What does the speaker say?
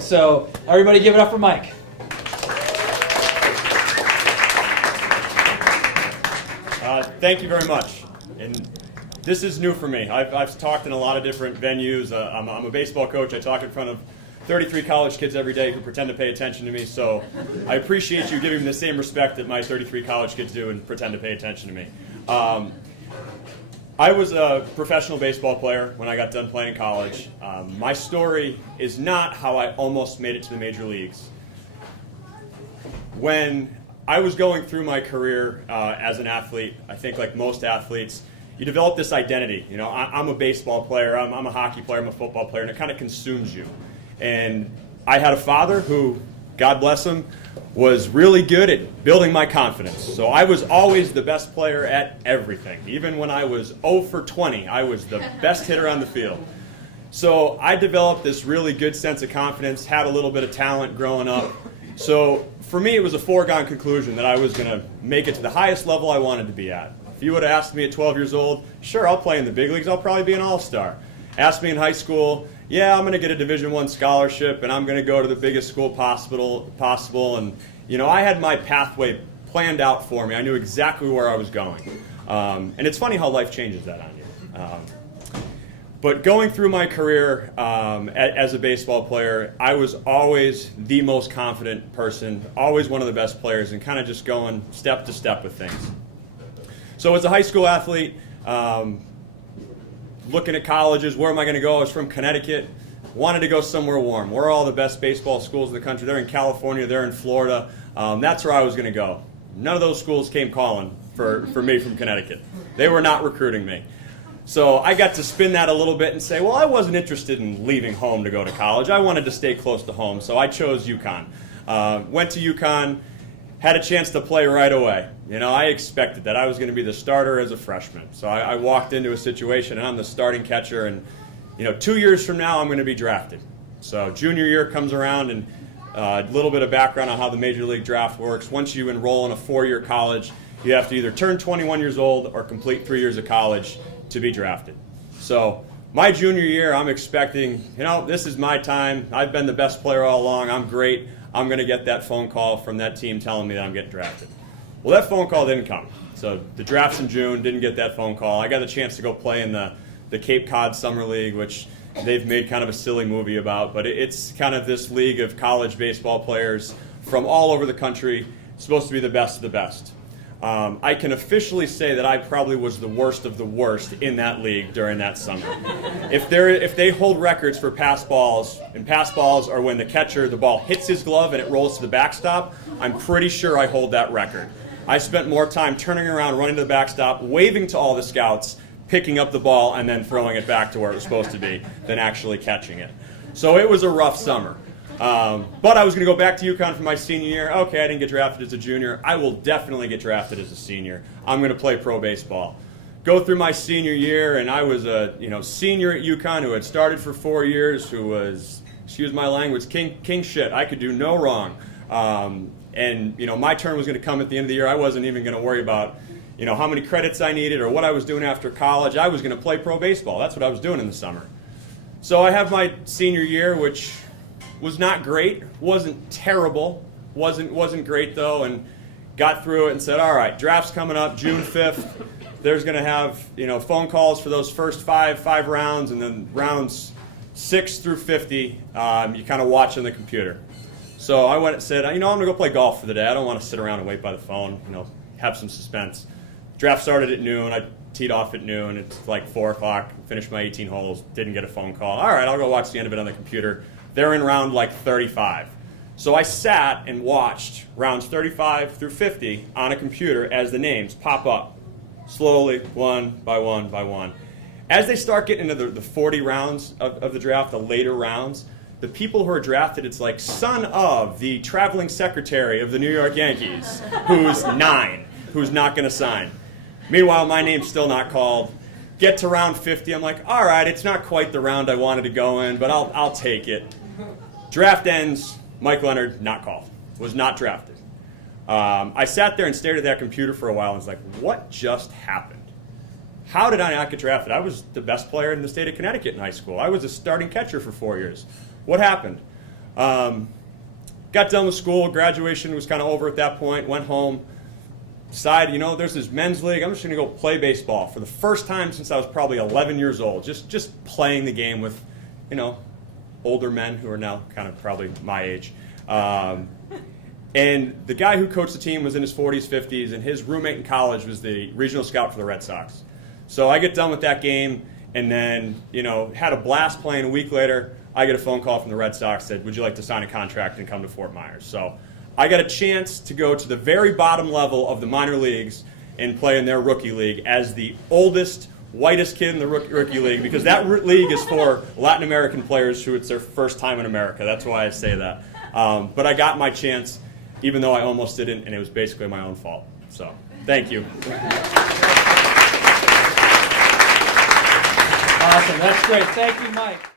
So everybody give it up for Mike. Thank you very much. And this is new for me. I've talked in a lot of different venues. I'm a baseball coach. I talk in front of 33 college kids every day who pretend to pay attention to me. So I appreciate you giving me the same respect that my 33 college kids do and pretend to pay attention to me. I was a professional baseball player when I got done playing in college. My story is not how I almost made it to the major leagues. When I was going through my career as an athlete, I think like most athletes, you develop this identity. You know, I'm a baseball player, I'm a hockey player, I'm a football player, and it kind of consumes you. And I had a father who, God bless him, was really good at building my confidence. So I was always the best player at everything. Even when I was 0 for 20, I was the best hitter on the field. So I developed this really good sense of confidence, had a little bit of talent growing up. So for me, it was a foregone conclusion that I was going to make it to the highest level I wanted to be at. If you would have asked me at 12 years old, sure, I'll play in the big leagues, I'll probably be an all-star. Asked me in high school, yeah, I'm going to get a Division I scholarship and I'm going to go to the biggest school possible. And, you know, I had my pathway planned out for me. I knew exactly where I was going. And it's funny how life changes that on you. But going through my career as a baseball player, I was always the most confident person, always one of the best players, and kind of just going step to step with things. So as a high school athlete, looking at colleges, where am I going to go? I was from Connecticut, wanted to go somewhere warm. Where are all the best baseball schools in the country? They're in California, they're in Florida. That's where I was going to go. None of those schools came calling for me from Connecticut. They were not recruiting me. So I got to spin that a little bit and say, well, I wasn't interested in leaving home to go to college. I wanted to stay close to home, so I chose UConn. Went to UConn, had a chance to play right away. You know, I expected that. I was going to be the starter as a freshman. So I walked into a situation, and I'm the starting catcher, and, you know, 2 years from now, I'm going to be drafted. So junior year comes around, and a little bit of background on how the Major League Draft works. Once you enroll in a 4-year college, you have to either turn 21 years old or complete 3 years of college to be drafted. So my junior year, I'm expecting, you know, this is my time. I've been the best player all along. I'm great. I'm going to get that phone call from that team telling me that I'm getting drafted. Well, that phone call didn't come. So the draft's in June, didn't get that phone call. I got a chance to go play in the Cape Cod Summer League, which they've made kind of a silly movie about, but it's kind of this league of college baseball players from all over the country, supposed to be the best of the best. I can officially say that I probably was the worst of the worst in that league during that summer. If they hold records for pass balls, and pass balls are when the catcher, the ball hits his glove and it rolls to the backstop, I'm pretty sure I hold that record. I spent more time turning around, running to the backstop, waving to all the scouts, picking up the ball, and then throwing it back to where it was supposed to be, than actually catching it. So it was a rough summer. But I was going to go back to UConn for my senior year. Okay, I didn't get drafted as a junior. I will definitely get drafted as a senior. I'm going to play pro baseball. Go through my senior year, and I was a senior at UConn who had started for 4 years, who was, excuse my language, king shit. I could do no wrong. And my turn was going to come at the end of the year. I wasn't even going to worry about how many credits I needed or what I was doing after college. I was going to play pro baseball. That's what I was doing in the summer. So I have my senior year, which was not great, wasn't terrible, wasn't great though, and got through it and said, all right, draft's coming up June 5th. There's going to have phone calls for those first five rounds, and then rounds 6 through 50, you kind of watch on the computer. So I went and said, I'm going to go play golf for the day. I don't want to sit around and wait by the phone, have some suspense. Draft started at noon. I teed off at noon. It's like 4 o'clock. Finished my 18 holes. Didn't get a phone call. All right, I'll go watch the end of it on the computer. They're in round like 35. So I sat and watched rounds 35 through 50 on a computer as the names pop up slowly, one by one by one. As they start getting into the 40 rounds of the draft, the later rounds, the people who are drafted, it's like son of the traveling secretary of the New York Yankees, who's 9, who's not going to sign. Meanwhile, my name's still not called. Get to round 50, I'm like, all right, it's not quite the round I wanted to go in, but I'll take it. Draft ends, Mike Leonard, not called, was not drafted. I sat there and stared at that computer for a while and was like, what just happened? How did I not get drafted? I was the best player in the state of Connecticut in high school. I was a starting catcher for 4 years. What happened? Got done with school. Graduation was kind of over at that point. Went home. Decided, you know, there's this men's league. I'm just going to go play baseball for the first time since I was probably 11 years old. Just playing the game with, you know, older men who are now kind of probably my age. And the guy who coached the team was in his 40s, 50s, and his roommate in college was the regional scout for the Red Sox. So I get done with that game, and then, you know, had a blast playing. A week later, I get a phone call from the Red Sox, said, would you like to sign a contract and come to Fort Myers? So I got a chance to go to the very bottom level of the minor leagues and play in their rookie league as the oldest, whitest kid in the rookie league, because that league is for Latin American players who it's their first time in America. That's why I say that. But I got my chance, even though I almost didn't, and it was basically my own fault. So, thank you. Awesome. That's great. Thank you, Mike.